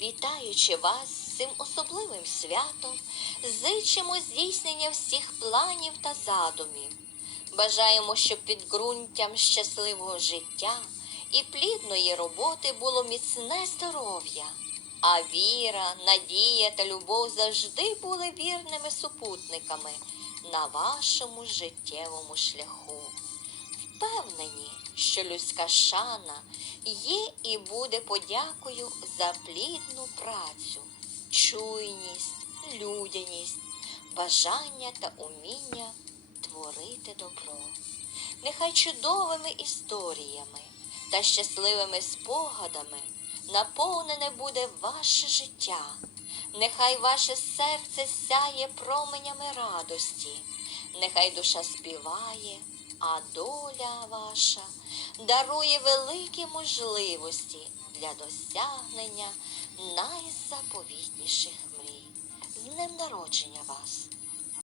Вітаючи вас цим особливим святом, зичимо здійснення всіх планів та задумів. Бажаємо, щоб підґрунтям щасливого життя і плідної роботи було міцне здоров'я, а віра, надія та любов завжди були вірними супутниками на вашому життєвому шляху. Що людська шана є і буде подякою за плідну працю, чуйність, людяність, бажання та уміння творити добро. Нехай чудовими історіями та щасливими спогадами наповнене буде ваше життя. Нехай ваше серце сяє променями радості, нехай душа співає, а доля ваша дарує великі можливості для досягнення найзаповітніших мрій. З днем народження вас!